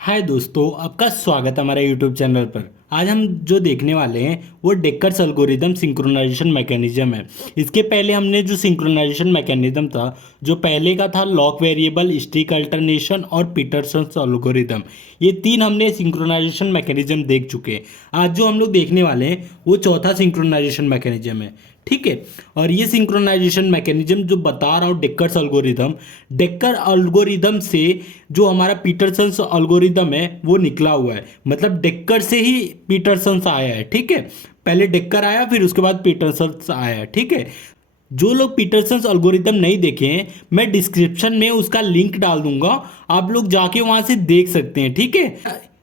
हाय दोस्तों, आपका स्वागत है हमारे यूट्यूब चैनल पर। आज हम जो देखने वाले हैं वो डेक्कर्स एल्गोरिदम सिंक्रोनाइजेशन मैकेनिज्म है। इसके पहले हमने जो सिंक्रोनाइजेशन मैकेनिज्म था, जो पहले का था लॉक वेरिएबल, स्टिक अल्टरनेशन और पीटरसन्स एल्गोरिदम, ये तीन हमने सिंक्रोनाइजेशन मैकेनिज्म देख चुके हैं। आज जो हम लोग देखने वाले हैं वो चौथा सिंक्रोनाइजेशन मैकेनिज्म है, ठीक है। और ये सिंक्रोनाइजेशन मैकेनिज्म जो बता रहा हूँ डेक्कर एल्गोरिदम से जो हमारा पीटरसन्स एल्गोरिदम है वो निकला हुआ है। मतलब डेक्कर से ही पीटरसन्स आया है, ठीक है। पहले डेक्कर आया, फिर उसके बाद पीटरसन्स आया, ठीक है। जो लोग पीटरसन्स एल्गोरिदम नहीं देखे हैं, मैं डिस्क्रिप्शन में उसका लिंक डाल दूंगा, आप लोग जाके वहां से देख सकते हैं, ठीक है।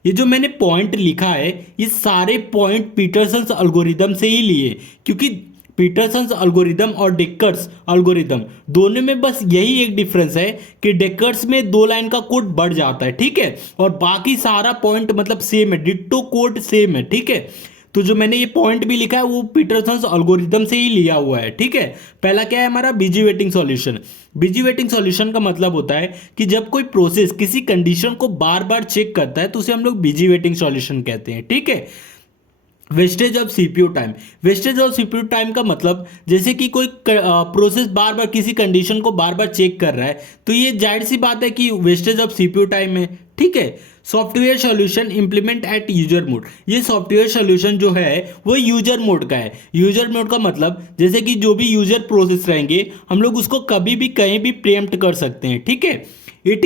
ये जो मैंने पॉइंट लिखा है, ये सारे पॉइंट पीटरसन्स एल्गोरिदम से ही लिए, क्योंकि पीटरसन्स एल्गोरिदम और डेक्कर्स एल्गोरिदम दोनों में बस यही एक डिफरेंस है कि डेक्कर्स में 2 लाइन का कोड बढ़ जाता है, ठीक है, और बाकी सारा पॉइंट मतलब सेम है, डिट्टो कोड सेम है, ठीक है। तो जो मैंने ये पॉइंट भी लिखा है वो पीटरसन्स एल्गोरिदम से ही लिया हुआ है, ठीक है। पहला क्या है हमारा busy waiting solution. Busy waiting solution का मतलब होता है कि जब कोई प्रोसेस किसी कंडीशन को बार बार चेक करता है तो उसे हम लोग बिजी वेटिंग सॉल्यूशन कहते हैं, ठीक है। Wastage of CPU time. Wastage of CPU time का मतलब जैसे कि कोई प्रोसेस बार बार किसी कंडीशन को बार बार चेक कर रहा है, तो ये जाहिर सी बात है कि वेस्टेज ऑफ सीपीयू टाइम है, ठीक है। Software solution implement at user mode. ये सॉफ्टवेयर सॉल्यूशन जो है वो यूजर मोड का है। यूजर मोड का मतलब जैसे कि जो भी यूजर प्रोसेस रहेंगे हम लोग उसको कभी भी कहीं भी प्रीएम्प्ट कर सकते हैं, ठीक है। It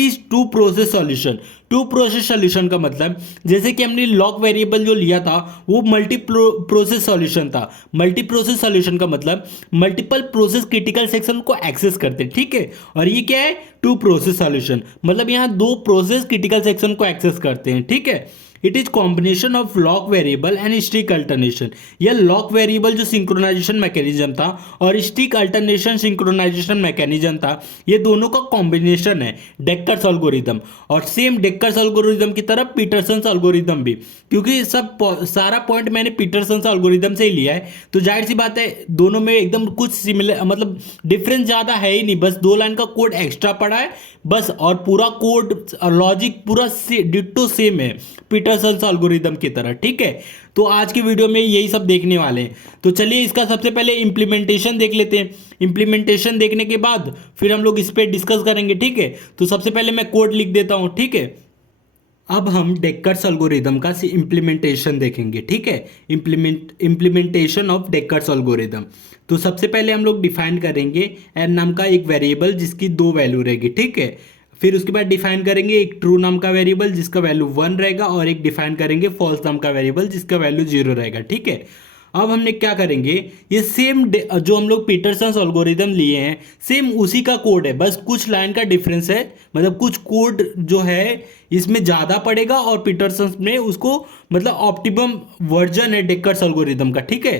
is to process solution. To process solution का मतलब जैसे कि हमने लॉक वेरिएबल जो लिया था वो मल्टी प्रोसेस सॉल्यूशन था। मल्टी प्रोसेस सॉल्यूशन का मतलब मल्टीपल प्रोसेस क्रिटिकल सेक्शन को एक्सेस करते, ठीक है। और ये क्या है, टू प्रोसेस सॉल्यूशन, मतलब यहाँ दो प्रोसेस क्रिटिकल सेक्शन को एक्सेस करते हैं, ठीक है। It is combination of lock variable and stick alternation. यह लॉक वेरिएबल जो सिंक्रोनाइजेशन मैकेनिज्म था और स्टिक अल्टरनेशन सिंक्रोनाइजेशन मैकेनिज्म था, ये दोनों का कॉम्बिनेशन है डेक्कर्स एल्गोरिदम। और सेम डेक्कर्स एल्गोरिदम की तरह पीटरसन्स एल्गोरिदम भी, क्योंकि सारा पॉइंट मैंने पीटरसन्स एल्गोरिदम से ही लिया है, तो जाहिर सी बात है दोनों में एकदम कुछ सिमिलर, मतलब डिफरेंस ज़्यादा है ही नहीं, बस 2 लाइन का कोड एक्स्ट्रा पड़ा है बस, और पूरा कोड लॉजिक पूरा डिट्टो सेम है पीटरसन्स एल्गोरिदम की तरह, ठीक है। तो आज की वीडियो में यही सब देखने वाले हैं। तो चलिए इसका सबसे पहले इम्प्लीमेंटेशन देख लेते हैं। इम्प्लीमेंटेशन देखने के बाद फिर हम लोग इस पर डिस्कस करेंगे, ठीक है। तो सबसे पहले मैं कोड लिख देता हूं, ठीक है। अब हम डेक्कर्स एल्गोरिदम का इम्प्लीमेंटेशन देखेंगे, ठीक है। Implementation of Dekker's algorithm. तो सबसे पहले हम लोग डिफाइन करेंगे एन नाम का एक वेरिएबल जिसकी 2 वैल्यू रहेगी, ठीक है। फिर उसके बाद डिफाइन करेंगे एक ट्रू नाम का वेरिएबल जिसका वैल्यू 1 रहेगा, और एक डिफाइन करेंगे फॉल्स नाम का वेरिएबल जिसका वैल्यू 0 रहेगा, ठीक है। अब हमने क्या करेंगे, ये सेम जो हम लोग पीटरसन्स एल्गोरिदम लिए हैं सेम उसी का कोड है, बस कुछ लाइन का डिफरेंस है, मतलब कुछ कोड जो है इसमें ज़्यादा पड़ेगा और पीटरसन्स में उसको मतलब ऑप्टिमम वर्जन है डेक्कर्स एल्गोरिदम का, ठीक है।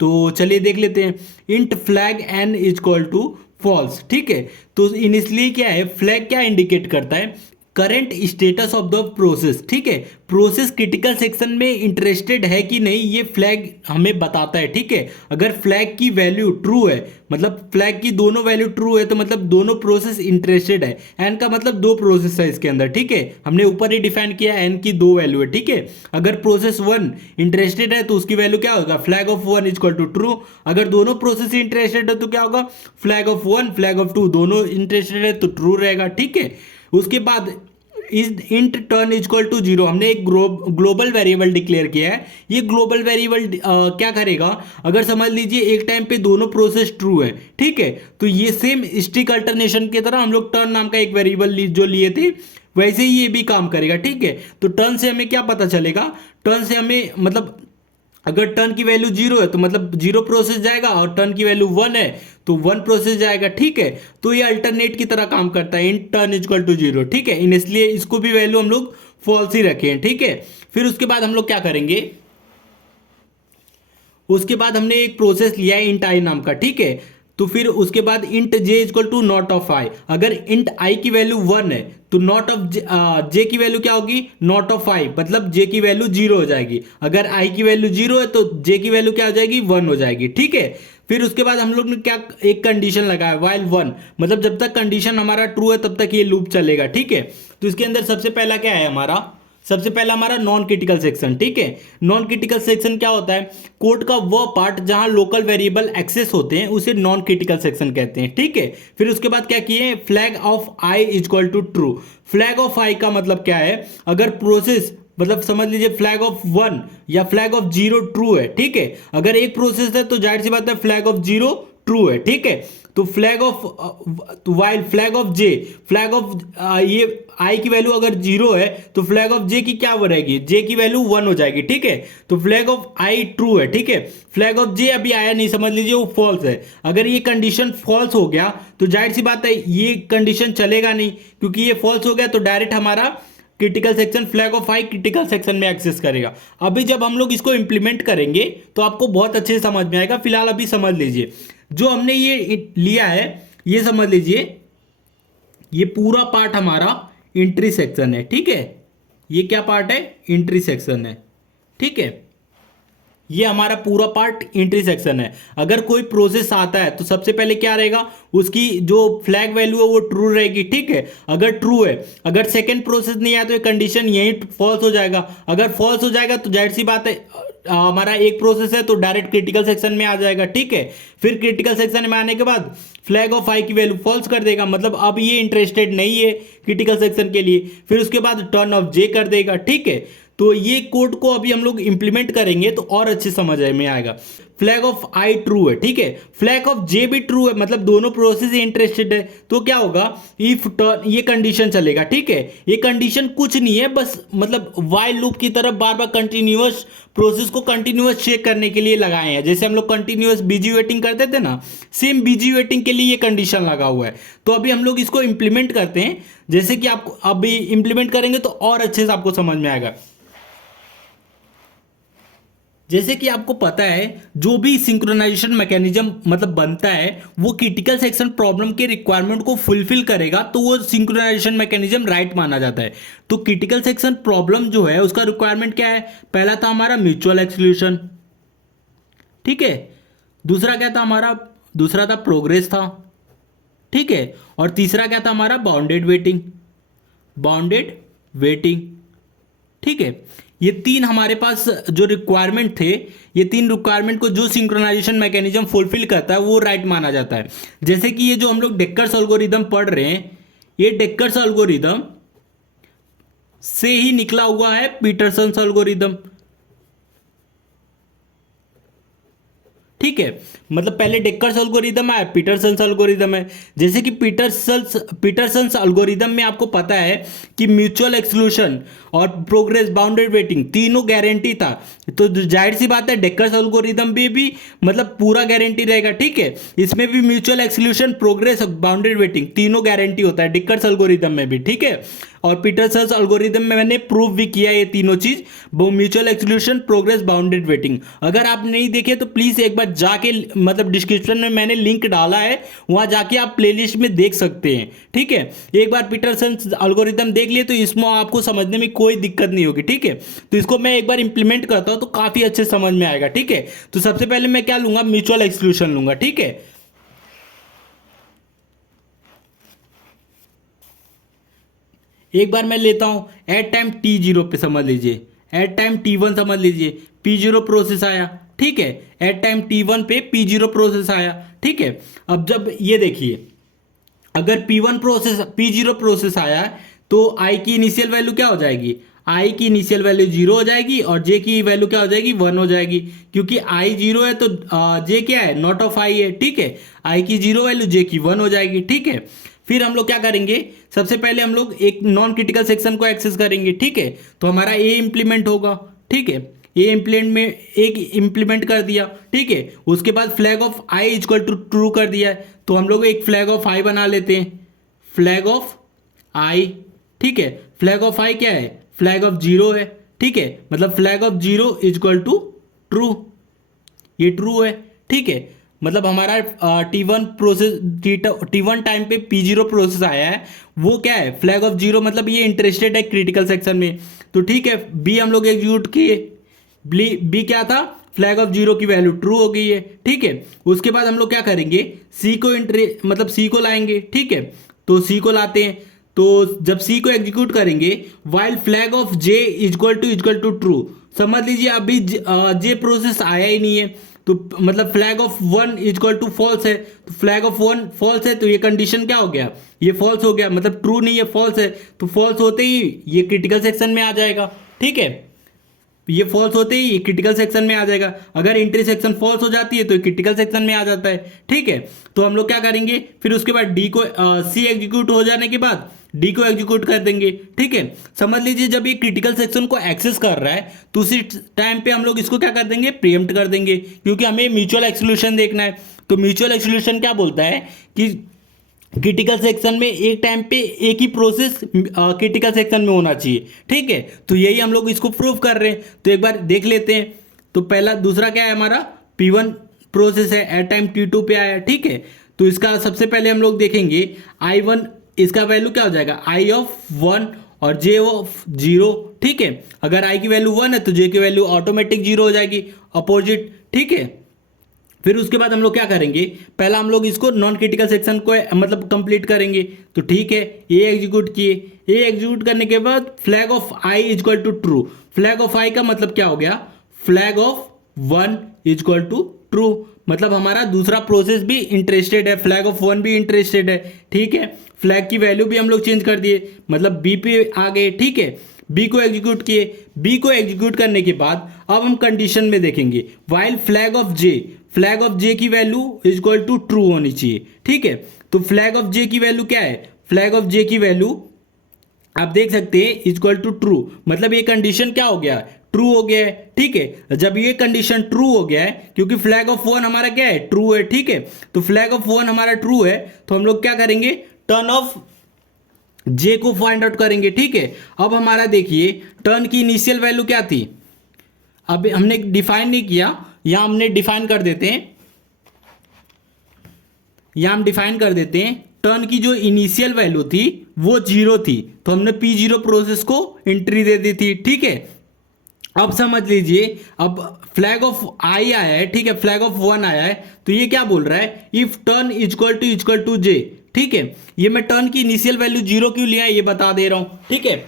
तो चलिए देख लेते हैं। Int flag N is equal to false, ठीक है। तो इनिशियली क्या है, फ्लैग क्या इंडिकेट करता है, current status of the process, ठीक है। प्रोसेस क्रिटिकल सेक्शन में इंटरेस्टेड है कि नहीं ये फ्लैग हमें बताता है, ठीक है। अगर फ्लैग की वैल्यू ट्रू है, मतलब फ्लैग की दोनों वैल्यू ट्रू है, तो मतलब दोनों प्रोसेस इंटरेस्टेड है। एन का मतलब 2 प्रोसेस है इसके अंदर, ठीक है। हमने ऊपर ही डिफाइन किया एन की 2 वैल्यू है, ठीक है। अगर प्रोसेस 1 इंटरेस्टेड है तो उसकी वैल्यू क्या होगा, flag of 1 equal to true. अगर दोनों प्रोसेस इंटरेस्टेड है तो क्या होगा, फ्लैग ऑफ 1 फ्लैग ऑफ 2 दोनों इंटरेस्टेड है तो ट्रू रहेगा, ठीक है। उसके बाद is int turn equal to 0, हमने एक ग्लोबल वेरिएबल डिक्लेयर किया है। ये ग्लोबल वेरिएबल क्या करेगा, अगर समझ लीजिए एक टाइम पे दोनों प्रोसेस ट्रू है, ठीक है, तो ये सेम स्टिक अल्टरनेशन की तरह हम लोग टर्न नाम का एक वेरिएबल जो लिए थे वैसे ही ये भी काम करेगा, ठीक है। तो टर्न से हमें क्या पता चलेगा, टर्न से हमें मतलब अगर टर्न की वैल्यू 0 है तो मतलब 0 प्रोसेस जाएगा, और टर्न की वैल्यू 1 है तो 1 प्रोसेस जाएगा, ठीक है। तो ये अल्टरनेट की तरह काम करता है, इन टर्न इक्वल टू 0, ठीक है। इसलिए इसको भी वैल्यू हम लोग फॉल्स ही रखे हैं, ठीक है। फिर उसके बाद हम लोग क्या करेंगे, उसके बाद हमने एक प्रोसेस लिया है इंट आई नाम का, ठीक है। तो फिर उसके बाद int j equal to not of i. अगर इंट आई की वैल्यू 1 है तो नॉट ऑफ जे की वैल्यू क्या होगी, नॉट ऑफ आई, मतलब जे की वैल्यू 0 हो जाएगी। अगर आई की वैल्यू 0 है तो जे की वैल्यू क्या हो जाएगी, 1 हो जाएगी, ठीक है। फिर उसके बाद हम लोग ने क्या एक कंडीशन लगाया वाइल 1, मतलब जब तक कंडीशन हमारा ट्रू है तब तक ये लूप चलेगा, ठीक है। तो इसके अंदर सबसे पहला क्या है हमारा, सबसे पहला हमारा नॉन क्रिटिकल सेक्शन। ठीक है, नॉन क्रिटिकल सेक्शन क्या होता है, कोड का वो पार्ट जहां लोकल वेरिएबल एक्सेस होते हैं उसे नॉन क्रिटिकल सेक्शन कहते हैं। ठीक है, फिर उसके बाद क्या किए, flag of I equal to true. Flag of i का मतलब क्या है, अगर प्रोसेस मतलब समझ लीजिए फ्लैग ऑफ 1 या फ्लैग ऑफ 0 ट्रू है। ठीक है, अगर एक प्रोसेस है तो जाहिर सी बात है फ्लैग ऑफ 0 ट्रू है। ठीक है, तो flag of while flag of j, flag of ये आई की वैल्यू अगर 0 है तो फ्लैग ऑफ जे की क्या रहेगी, जे की वैल्यू 1 हो जाएगी। ठीक है, तो फ्लैग ऑफ आई ट्रू है। ठीक है, फ्लैग ऑफ जे अभी आया नहीं, समझ लीजिए वो फॉल्स है। अगर ये कंडीशन फॉल्स हो गया तो जाहिर सी बात है ये कंडीशन चलेगा नहीं, क्योंकि ये फॉल्स हो गया तो डायरेक्ट हमारा critical section flag of I critical section में एक्सेस करेगा। अभी जब हम लोग इसको इंप्लीमेंट करेंगे तो आपको बहुत अच्छे से समझ में आएगा। फिलहाल अभी समझ लीजिए, जो हमने ये लिया है ये समझ लीजिए ये पूरा पार्ट हमारा एंट्री सेक्शन है। ठीक है, ये क्या पार्ट है, एंट्री सेक्शन है। ठीक है, ये हमारा पूरा पार्ट एंट्री सेक्शन है। अगर कोई प्रोसेस आता है तो सबसे पहले क्या रहेगा, उसकी जो फ्लैग वैल्यू है वो ट्रू रहेगी। ठीक है, अगर ट्रू है, अगर सेकंड प्रोसेस नहीं आया तो ये कंडीशन यही फॉल्स हो जाएगा। अगर फॉल्स हो जाएगा तो जाहिर सी बात है हमारा एक प्रोसेस है तो डायरेक्ट क्रिटिकल सेक्शन में आ जाएगा। ठीक है, फिर क्रिटिकल सेक्शन में आने के बाद फ्लैग ऑफ आई की वैल्यू फॉल्स कर देगा, मतलब अब ये इंटरेस्टेड नहीं है क्रिटिकल सेक्शन के लिए। फिर उसके बाद टर्न ऑफ जे कर देगा। ठीक है, तो ये कोड को अभी हम लोग इंप्लीमेंट करेंगे तो और अच्छे समझ में आएगा। फ्लैग ऑफ आई ट्रू है। ठीक है, फ्लैग ऑफ जे भी ट्रू है, मतलब दोनों प्रोसेस इंटरेस्टेड है। तो क्या होगा, इफ ये कंडीशन चलेगा। ठीक है, ये कंडीशन कुछ नहीं है, बस मतलब वाइल लूप की तरफ बार बार कंटिन्यूअस प्रोसेस को कंटिन्यूअस चेक करने के लिए लगाए हैं। जैसे हम लोग कंटिन्यूअस बीजी वेटिंग करते थे ना, सेम बीजी वेटिंग के लिए ये कंडीशन लगा हुआ है। तो अभी हम लोग इसको इंप्लीमेंट करते हैं, जैसे कि आपको अभी इंप्लीमेंट करेंगे तो और अच्छे से आपको समझ में आएगा। जैसे कि आपको पता है जो भी सिंक्रोनाइजेशन मैकेनिज्म मतलब बनता है वो क्रिटिकल सेक्शन प्रॉब्लम के रिक्वायरमेंट को फुलफिल करेगा तो वो सिंक्रोनाइजेशन मैकेनिज्म राइट माना जाता है। तो क्रिटिकल सेक्शन प्रॉब्लम जो है उसका रिक्वायरमेंट क्या है, पहला था हमारा म्यूचुअल एक्सक्लूशन। ठीक है, दूसरा क्या था हमारा, दूसरा था प्रोग्रेस था। ठीक है, और तीसरा क्या था हमारा, बाउंडेड वेटिंग, बाउंडेड वेटिंग। ठीक है, ये तीन हमारे पास जो रिक्वायरमेंट थे, ये तीन रिक्वायरमेंट को जो सिंक्रोनाइजेशन मैकेनिज्म फुलफिल करता है वो राइट माना जाता है। जैसे कि ये जो हम लोग डेक्कर्स एल्गोरिदम पढ़ रहे हैं, ये डेक्कर्स एल्गोरिदम से ही निकला हुआ है पीटरसन एल्गोरिदम। ठीक है, मतलब पहले डेक्कर्स एल्गोरिदम है, पीटरसन एल्गोरिदम है। जैसे कि पीटरसन एल्गोरिदम में आपको पता है कि म्यूचुअल एक्सक्लूशन और प्रोग्रेस बाउंडेड वेटिंग तीनों गारंटी था। तो जाहिर सी बात है डेक्कर्स एल्गोरिदम भी मतलब पूरा गारंटी रहेगा। ठीक है, इसमें भी mutual exclusion progress bounded waiting तीनों गारंटी होता है डेक्कर्स एल्गोरिदम में भी। ठीक है, और पीटरसन एल्गोरिदम में मैंने प्रूव भी किया ये तीनों चीज, वो mutual exclusion progress bounded waiting. अगर आप नहीं देखे तो प्लीज एक बार जाके मतलब डिस्क्रिप्शन में मैंने लिंक डाला है, वहां जाके आप प्लेलिस्ट में देख सकते हैं। ठीक है, एक बार पीटरसन एल्गोरिदम देख लिए तो इसमें आपको समझने में कोई दिक्कत नहीं होगी। ठीक है, तो इसको मैं एक बार इंप्लीमेंट करता हूं तो काफी अच्छे समझ में आएगा। ठीक है, तो सबसे पहले मैं क्या लूंगा, म्यूचुअल एक्सक्लूशन लूंगा। ठीक है, एक बार मैं लेता हूं एट टाइम t0 पे, समझ लीजिए एट टाइम t1 समझ लीजिए p0 प्रोसेस आया। ठीक है, एट टाइम t1 पे p0 प्रोसेस आया। ठीक है, अब जब ये देखिए अगर p0 प्रोसेस आया तो i की इनिशियल वैल्यू क्या हो जाएगी, i की इनिशियल वैल्यू 0 हो जाएगी और j की वैल्यू क्या हो जाएगी, 1 हो जाएगी। क्योंकि i 0 है तो j क्या है, नॉट ऑफ i है। ठीक है, i की 0 वैल्यू j की 1 हो जाएगी। ठीक है, फिर हम लोग क्या करेंगे, सबसे पहले हम लोग एक नॉन क्रिटिकल सेक्शन को एक्सेस करेंगे। ठीक है, तो हमारा ए इंप्लीमेंट होगा। ठीक है, ए इंप्लीमेंट में एक इंप्लीमेंट कर दिया। ठीक है, उसके बाद flag of I equal to true कर दिया है, तो हम लोग एक फ्लैग ऑफ आई बना लेते हैं, फ्लैग ऑफ आई। ठीक है, फ्लैग ऑफ आई क्या है, फ्लैग ऑफ 0 है। ठीक है, मतलब flag of 0 equal to true, ये ट्रू है। ठीक है, मतलब हमारा T1 प्रोसेस T1 टाइम पे P0 प्रोसेस आया है, वो क्या है, फ्लैग ऑफ 0, मतलब ये इंटरेस्टेड है क्रिटिकल सेक्शन में। तो ठीक है, बी हम लोग एग्जीक्यूट किए, बी क्या था, फ्लैग ऑफ 0 की वैल्यू ट्रू हो गई है। ठीक है, उसके बाद हम लोग क्या करेंगे, सी को मतलब सी को लाएंगे। ठीक है, तो सी को लाते हैं तो जब सी को एग्जीक्यूट करेंगे while flag of J equal to true, समझ लीजिए अभी जे प्रोसेस आया ही नहीं है, तो मतलब flag of one equal to false है, तो फ्लैग ऑफ वन फॉल्स है, तो ये कंडीशन क्या हो गया, ये फॉल्स हो गया, मतलब ट्रू नहीं है फॉल्स है, तो फॉल्स होते ही ये क्रिटिकल सेक्शन में आ जाएगा। ठीक है, ये फॉल्स होते ही ये क्रिटिकल सेक्शन में आ जाएगा, अगर इंटरसेक्शन फॉल्स हो जाती है तो क्रिटिकल सेक्शन में आ जाता है। ठीक है, तो हम लोग क्या करेंगे, फिर उसके बाद डी को सी एग्जीक्यूट हो जाने के बाद डी को एग्जीक्यूट कर देंगे। ठीक है, समझ लीजिए जब ये क्रिटिकल सेक्शन को एक्सेस कर रहा है तो उसी टाइम पे हम लोग इसको क्या कर देंगे, प्रीएम्प्ट कर देंगे, क्योंकि हमें म्यूचुअल एक्सक्लूशन देखना है। तो म्यूचुअल एक्सक्लूशन क्या बोलता है कि क्रिटिकल सेक्शन में एक टाइम पे एक ही प्रोसेस क्रिटिकल सेक्शन में होना चाहिए। ठीक है, तो यही हम लोग इसको प्रूव कर रहे हैं, तो एक बार देख लेते हैं। तो पहला दूसरा क्या है हमारा, P1 प्रोसेस है, एट टाइम T2 पे आया। ठीक है, तो इसका सबसे पहले हम लोग देखेंगे I1, इसका वैल्यू क्या हो जाएगा, I ऑफ 1 और J ऑफ 0। ठीक है, अगर I की वैल्यू 1 है तो J की वैल्यू ऑटोमेटिक 0 हो जाएगी, अपोजिट। ठीक है, फिर उसके बाद हम लोग क्या करेंगे, पहला हम लोग इसको नॉन क्रिटिकल सेक्शन को मतलब कंप्लीट करेंगे। तो ठीक है, ए एग्जीक्यूट किए, ए एग्जीक्यूट करने के बाद flag of I equal to true, flag of i का मतलब क्या हो गया, flag of 1 equal to true, मतलब हमारा दूसरा प्रोसेस भी इंटरेस्टेड है, फ्लैग ऑफ 1 भी इंटरेस्टेड है। ठीक है, फ्लैग की वैल्यू भी हम लोग चेंज कर दिए, मतलब बी पे आ गए। ठीक है, बी को एग्जीक्यूट किए, बी को एग्जीक्यूट करने के बाद अब हम कंडीशन में देखेंगे, while flag of j, flag of j की वैल्यू इक्वल टू ट्रू होनी चाहिए। ठीक है, तो फ्लैग ऑफ जे की वैल्यू क्या है, फ्लैग ऑफ जे की वैल्यू आप देख सकते हैं इक्वल टू ट्रू, मतलब ये कंडीशन क्या हो गया, ट्रू हो गया है। ठीक है, जब ये कंडीशन ट्रू हो गया है, क्योंकि फ्लैग ऑफ 1 हमारा क्या है, ट्रू है। ठीक है, तो फ्लैग ऑफ 1 हमारा ट्रू है, तो हम लोग क्या करेंगे, टर्न ऑफ जे को फाइंड आउट करेंगे। ठीक है, अब हमारा देखिए टर्न की इनिशियल वैल्यू क्या थी, अब हमने डिफाइन नहीं किया, यहां हमने डिफाइन कर देते हैं, यहां हम डिफाइन कर देते हैं, टर्न की जो इनिशियल वैल्यू थी वो 0 थी, तो हमने P0 प्रोसेस को एंट्री दे दी थी। ठीक है, अब समझ लीजिए अब फ्लैग ऑफ आई आया है। ठीक है, फ्लैग ऑफ 1 आया है, तो ये क्या बोल रहा है, इफ टर्न इक्वल टू जे। ठीक है, ये मैं टर्न की इनिशियल वैल्यू 0 क्यों लिया है ये बता दे रहा हूं। ठीक है,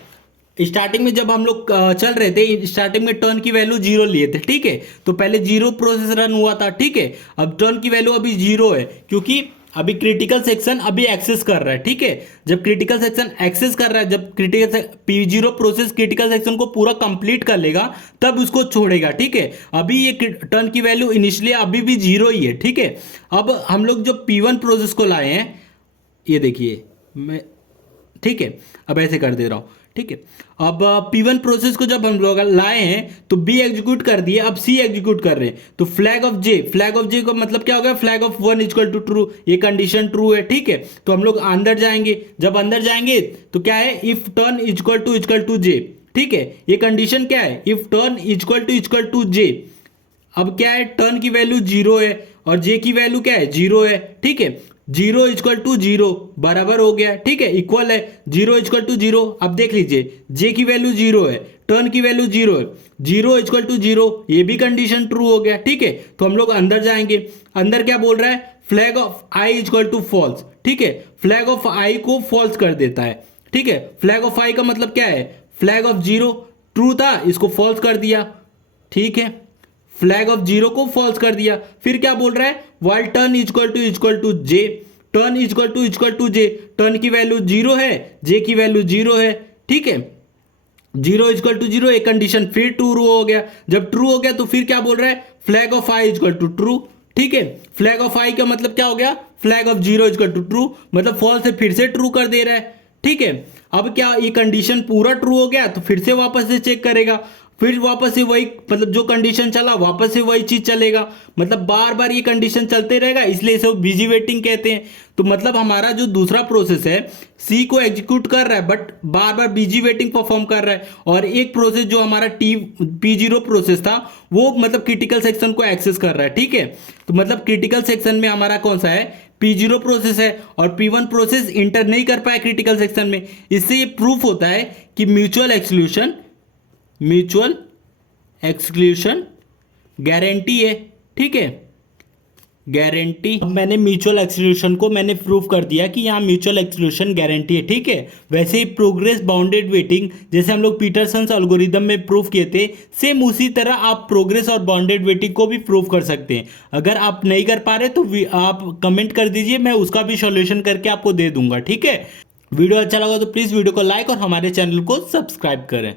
स्टार्टिंग में जब हम लोग चल रहे थे, स्टार्टिंग में टर्न की वैल्यू 0 लिए थे। ठीक है, तो पहले 0 प्रोसेस रन हुआ था। ठीक है, अब टर्न की वैल्यू अभी 0 है, क्योंकि अभी क्रिटिकल सेक्शन अभी एक्सेस कर रहा है। ठीक है, जब क्रिटिकल सेक्शन एक्सेस कर रहा है, जब critical P0 process critical section को पूरा कंप्लीट कर लेगा तब उसको छोड़ेगा। ठीक है, अभी ये टर्न की वैल्यू इनिशियली अभी भी 0 ही है। ठीक है, अब हम लोग जो P1 प्रोसेस को लाए हैं, ये देखिए मैं, ठीक है अब ऐसे कर दे रहा हूं। ठीक है, अब P1 प्रोसेस को जब हम लोग लाए हैं तो B एग्जीक्यूट कर दिए, अब C एग्जीक्यूट कर रहे हैं, तो flag of J, flag of J का मतलब क्या होगा, flag of 1 equal to true, ये कंडीशन ट्रू है। ठीक है, तो हम लोग अंदर जाएंगे, जब अंदर जाएंगे तो क्या है, if turn equal to J। ठीक है, ये कंडीशन क्या है, if turn equal to J। अब क्या है, टर्न की वैल्यू 0 है और J की वैल्यू क्या है, 0 है। ठीक है, 0 इक्वल टू 0 बराबर हो गया। ठीक है, इक्वल है 0 इक्वल टू 0। अब देख लीजिए जे की वैल्यू 0 है, टर्न की वैल्यू 0 है, 0 इक्वल टू 0, ये भी कंडीशन ट्रू हो गया। ठीक है, तो हम लोग अंदर जाएंगे, अंदर क्या बोल रहा है, flag of I equal to false. ठीक है, फ्लैग ऑफ आई को फॉल्स कर देता है। ठीक है, फ्लैग ऑफ आई का मतलब क्या है, फ्लैग ऑफ 0 ट्रू था, इसको फॉल्स कर दिया। ठीक है, फ्लैग ऑफ 0 को फॉल्स कर दिया, फिर क्या बोल रहा है, while turn equal to J, turn equal to J, turn की वैल्यू 0 है, जे की वैल्यू 0 है। ठीक है, 0 इक्वल टू 0, एक कंडीशन फिर ट्रू हो गया, जब ट्रू हो गया तो फिर क्या बोल रहा है, flag of I equal to true. ठीक है, फ्लैग ऑफ आई का मतलब क्या हो गया, flag of 0 equal to true, मतलब फॉल्स है फिर से ट्रू कर दे रहा है। ठीक है, अब क्या ये कंडीशन पूरा ट्रू हो गया तो फिर से वापस से चेक करेगा, फिर वापस से वही, मतलब जो कंडीशन चला वापस से वही चीज चलेगा, मतलब बार बार ये कंडीशन चलते रहेगा, इसलिए इसे बिजी वेटिंग कहते हैं। तो मतलब हमारा जो दूसरा प्रोसेस है सी को एग्जीक्यूट कर रहा है but bar bar busy waiting perform कर रहा है, और एक प्रोसेस जो हमारा P0 प्रोसेस था वो मतलब क्रिटिकल सेक्शन को एक्सेस कर रहा है। ठीक है, तो मतलब क्रिटिकल सेक्शन में हमारा कौन सा है, P0 प्रोसेस है, और P1 प्रोसेस इंटर नहीं कर पाया क्रिटिकल सेक्शन में। इससे ये प्रूफ होता है कि म्यूचुअल एक्सक्लूशन गारंटी है। ठीक है, गारंटी। अब मैंने म्यूचुअल एक्सक्लूशन को मैंने प्रूव कर दिया कि यहाँ म्यूचुअल एक्सक्लूशन गारंटी है, ठीक है। वैसे ही प्रोग्रेस बाउंडेड वेटिंग जैसे हम लोग पीटरसन्स एल्गोरिदम में प्रूव किए थे, सेम उसी तरह आप प्रोग्रेस और बाउंडेड वेटिंग को भी प्रूव कर सकते हैं। अगर आप नहीं कर पा रहे तो आप कमेंट कर दीजिए, मैं उसका भी सॉल्यूशन करके आपको दे दूंगा, ठीक है। वीडियो अच्छा लगा तो प्लीज़ वीडियो को लाइक और हमारे चैनल को सब्सक्राइब करें।